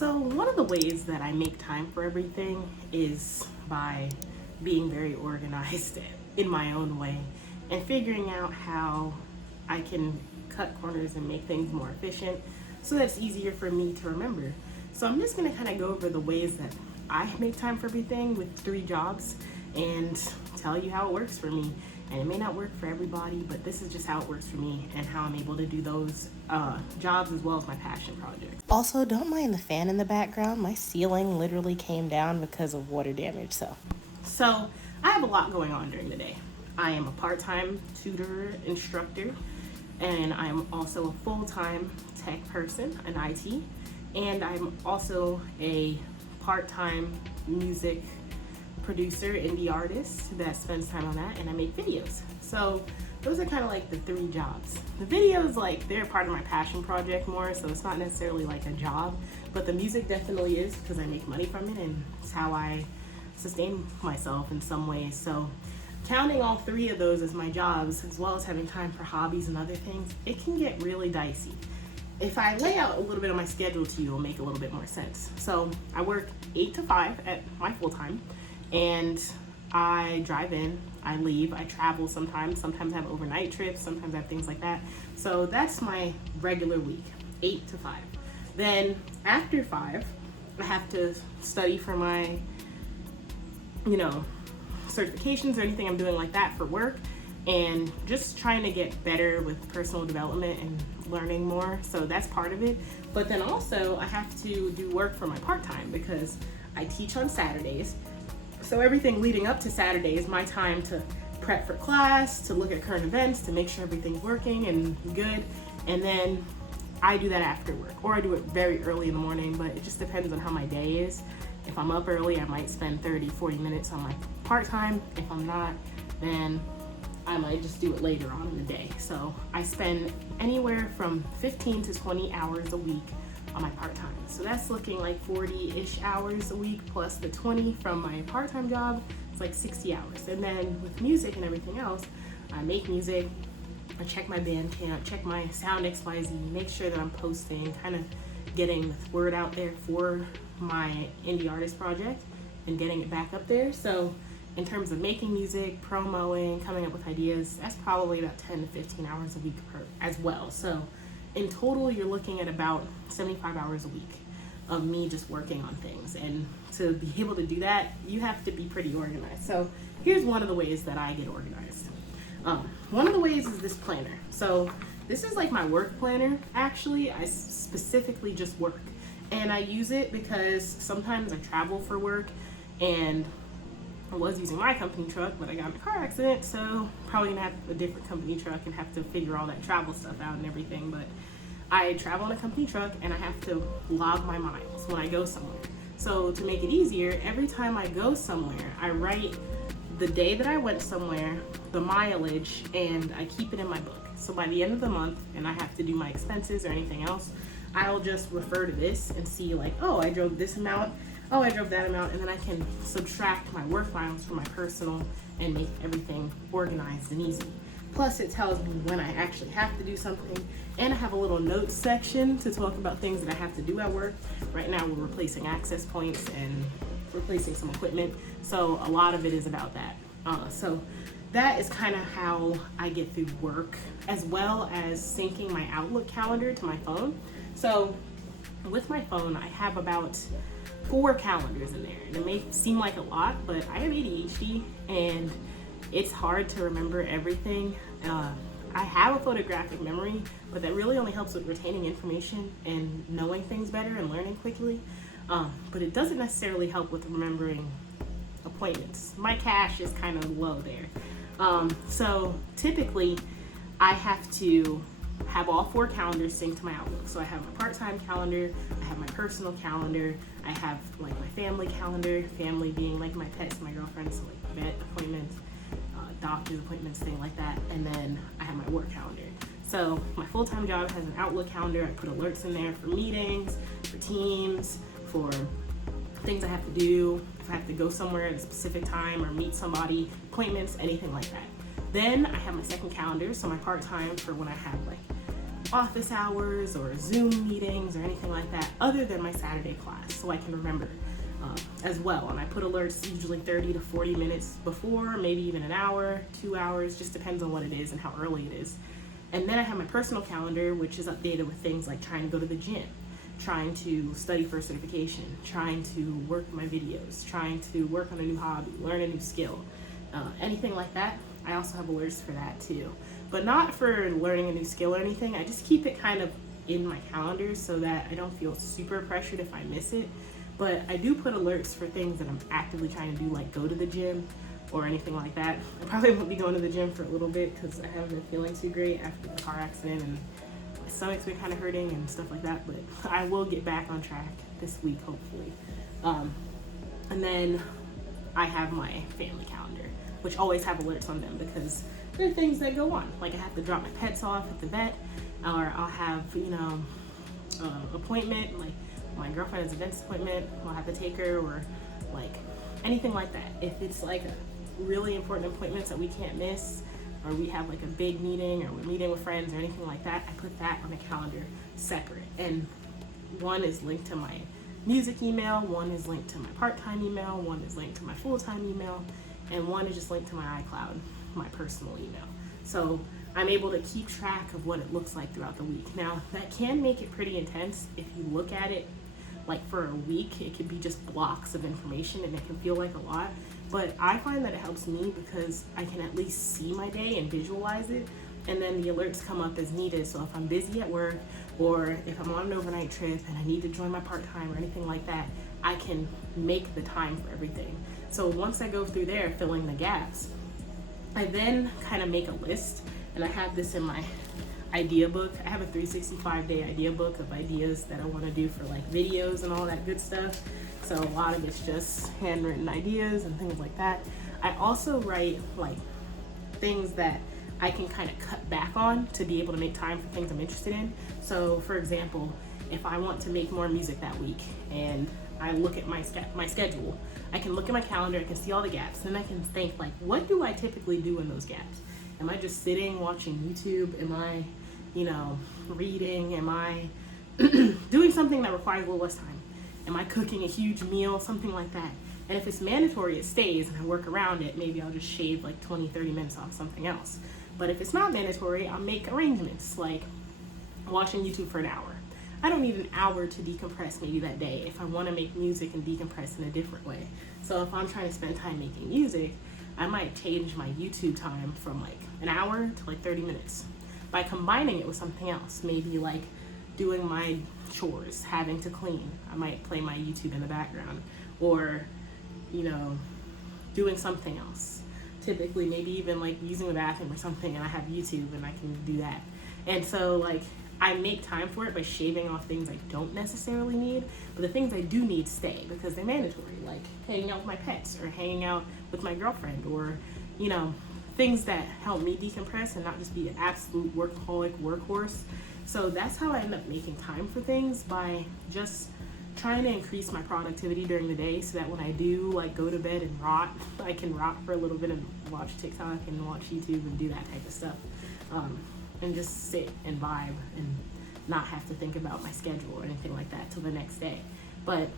So one of the ways that I make time for everything is by being very organized in my own way and figuring out how I can cut corners and make things more efficient so that it's easier for me to remember. So I'm just gonna kind of go over the ways that I make time for everything with 3 jobs and tell you how it works for me. And it may not work for everybody, but this is just how it works for me and how I'm able to do those jobs as well as my passion projects. Also, don't mind the fan in the background. My ceiling literally came down because of water damage. So I have a lot going on during the day. I am a part-time tutor instructor, and I'm also a full-time tech person in IT, and I'm also a part-time music producer, indie artist that spends time on that, and I make videos. So those are kind of like the 3 jobs. The videos, like, they're part of my passion project more, so it's not necessarily like a job, but the music definitely is because I make money from it and it's how I sustain myself in some ways. So counting all 3 of those as my jobs, as well as having time for hobbies and other things, it can get really dicey. If I lay out a little bit of my schedule to you, it'll make a little bit more sense. So I work 8 to 5 at my full-time, and I drive in, I leave, I travel sometimes I have overnight trips, sometimes I have things like that. So that's my regular week, 8 to 5. Then after 5, I have to study for my, certifications or anything I'm doing like that for work, and just trying to get better with personal development and learning more. So that's part of it. But then also I have to do work for my part-time because I teach on Saturdays. So everything leading up to Saturday is my time to prep for class, to look at current events, to make sure everything's working and good. And then I do that after work, or I do it very early in the morning, but it just depends on how my day is. If I'm up early, I might spend 30-40 minutes on my part-time. If I'm not, then I might just do it later on in the day. So I spend anywhere from 15 to 20 hours a week on my part-time. So that's looking like 40-ish hours a week plus the 20 from my part-time job. It's like 60 hours. And then with music and everything else, I make music, I check my Bandcamp, check my Sound XYZ, make sure that I'm posting, kind of getting the word out there for my indie artist project and getting it back up there. So in terms of making music, promoing, coming up with ideas, that's probably about 10 to 15 hours a week as well. So in total, you're looking at about 75 hours a week of me just working on things. And to be able to do that, you have to be pretty organized. So here's one of the ways that I get organized. One of the ways is this planner. So this is like my work planner. Actually, I specifically just work. And I use it because sometimes I travel for work, and I was using my company truck, but I got in a car accident, so probably gonna have a different company truck and have to figure all that travel stuff out and everything. But I travel in a company truck and I have to log my miles when I go somewhere. So to make it easier, every time I go somewhere, I write the day that I went somewhere, the mileage, and I keep it in my book. So by the end of the month, and I have to do my expenses or anything else, I'll just refer to this and see like, oh, I drove this amount, oh, I drove that amount, and then I can subtract my work miles from my personal and make everything organized and easy. Plus, it tells me when I actually have to do something, and I have a little notes section to talk about things that I have to do at work. Right now, we're replacing access points and replacing some equipment, so a lot of it is about that. So that is kind of how I get through work, as well as syncing my Outlook calendar to my phone. So with my phone, I have about 4 calendars in there, and it may seem like a lot, but I have ADHD and it's hard to remember everything. I have a photographic memory, but that really only helps with retaining information and knowing things better and learning quickly. But it doesn't necessarily help with remembering appointments. My cache is kind of low there. So typically I have to have all 4 calendars synced to my Outlook. So I have my part-time calendar, I have my personal calendar, I have like my family calendar, family being like my pets, my girlfriends, so like vet appointments, doctor's appointments, things like that, and then I have my work calendar. So my full-time job has an Outlook calendar. I put alerts in there for meetings, for teams, for things I have to do, if I have to go somewhere at a specific time or meet somebody, appointments, anything like that. Then I have my second calendar, so my part-time for when I have like office hours or Zoom meetings or anything like that other than my Saturday class, so I can remember as well. And I put alerts usually 30 to 40 minutes before, maybe even an hour, 2 hours, just depends on what it is and how early it is. And then I have my personal calendar, which is updated with things like trying to go to the gym, trying to study for certification, trying to work my videos, trying to work on a new hobby, learn a new skill, anything like that. I also have alerts for that too, but not for learning a new skill or anything. I just keep it kind of in my calendar so that I don't feel super pressured if I miss it. But I do put alerts for things that I'm actively trying to do, like go to the gym or anything like that. I probably won't be going to the gym for a little bit because I haven't been feeling too great after the car accident, and my stomach's been kind of hurting and stuff like that. But I will get back on track this week, hopefully. And then I have my family calendar, which always have alerts on them because there are things that go on. Like I have to drop my pets off at the vet, or I'll have, appointment, like my girlfriend has a dentist appointment, I'll have to take her, or like anything like that. If it's like really important appointments that we can't miss, or we have like a big meeting, or we're meeting with friends or anything like that, I put that on a calendar separate. And one is linked to my music email, one is linked to my part-time email, one is linked to my full-time email, and one is just linked to my iCloud, my personal email. So I'm able to keep track of what it looks like throughout the week. Now, that can make it pretty intense if you look at it like for a week. It could be just blocks of information and it can feel like a lot, but I find that it helps me because I can at least see my day and visualize it, and then the alerts come up as needed. So if I'm busy at work, or if I'm on an overnight trip and I need to join my part-time or anything like that, I can make the time for everything. So once I go through there filling the gaps, I then kind of make a list, and I have this in my idea book. I have a 365-day idea book of ideas that I want to do for like videos and all that good stuff. So a lot of it's just handwritten ideas and things like that. I also write like things that I can kind of cut back on to be able to make time for things I'm interested in. So for example, if I want to make more music that week and I look at my schedule, I can look at my calendar, I can see all the gaps, and I can think like, what do I typically do in those gaps? Am I just sitting watching YouTube? Am I, reading? Am I doing something that requires a little less time? Am I cooking a huge meal? Something like that. And if it's mandatory, it stays, and I work around it. Maybe I'll just shave like 20, 30 minutes off something else. But if it's not mandatory, I'll make arrangements, like watching YouTube for an hour. I don't need an hour to decompress maybe that day if I want to make music and decompress in a different way. So if I'm trying to spend time making music, I might change my YouTube time from like an hour to like 30 minutes by combining it with something else. Maybe like doing my chores, having to clean. I might play my YouTube in the background, or, doing something else. Typically, maybe even like using the bathroom or something, and I have YouTube and I can do that. And so like I make time for it by shaving off things I don't necessarily need, but the things I do need stay because they're mandatory, like hanging out with my pets or hanging out with my girlfriend, or, things that help me decompress and not just be an absolute workaholic workhorse. So that's how I end up making time for things, by just trying to increase my productivity during the day so that when I do like go to bed and rot, I can rot for a little bit and watch TikTok and watch YouTube and do that type of stuff. And just sit and vibe and not have to think about my schedule or anything like that till the next day. But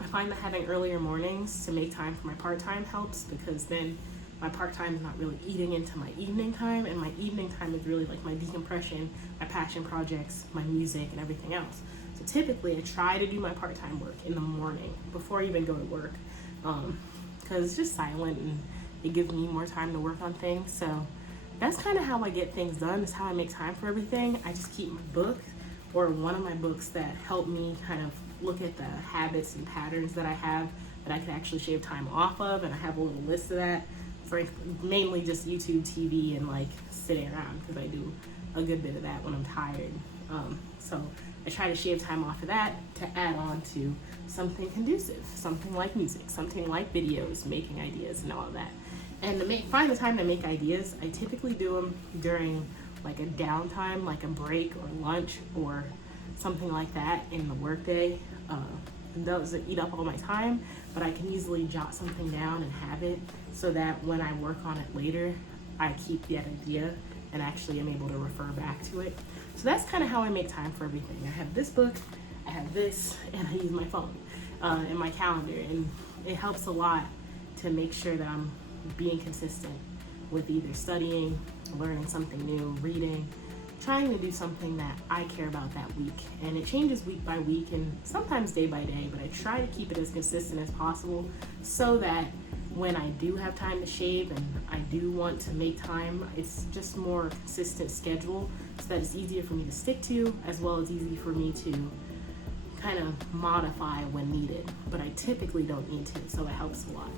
I find that having earlier mornings to make time for my part-time helps, because then my part-time is not really eating into my evening time, and my evening time is really like my decompression, my passion projects, my music, and everything else. So typically I try to do my part-time work in the morning before I even go to work, because it's just silent and it gives me more time to work on things. So that's kind of how I get things done. That's how I make time for everything. I just keep my book, or one of my books, that help me kind of look at the habits and patterns that I have that I can actually shave time off of, and I have a little list of that for mainly just YouTube, TV, and like sitting around, because I do a good bit of that when I'm tired. So I try to shave time off of that to add on to something conducive, something like music, something like videos, making ideas, and all of that. And to find the time to make ideas, I typically do them during like a downtime, like a break or lunch or something like that in the workday. And those eat up all my time, but I can easily jot something down and have it so that when I work on it later, I keep that idea and actually am able to refer back to it. So that's kind of how I make time for everything. I have this book, I have this, and I use my phone and my calendar, and it helps a lot to make sure that I'm being consistent with either studying, learning something new, reading, trying to do something that I care about that week. And it changes week by week and sometimes day by day, but I try to keep it as consistent as possible so that when I do have time to shave and I do want to make time, it's just more consistent schedule so that it's easier for me to stick to, as well as easy for me to kind of modify when needed. But I typically don't need to, so it helps a lot.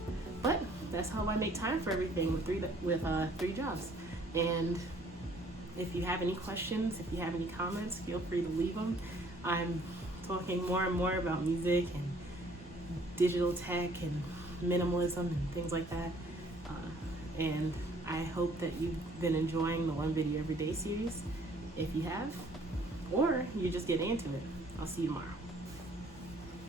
But that's how I make time for everything with three jobs. And if you have any questions, if you have any comments, feel free to leave them. I'm talking more and more about music and digital tech and minimalism and things like that. And I hope that you've been enjoying the One Video Every Day series. If you have, or you're just getting into it, I'll see you tomorrow.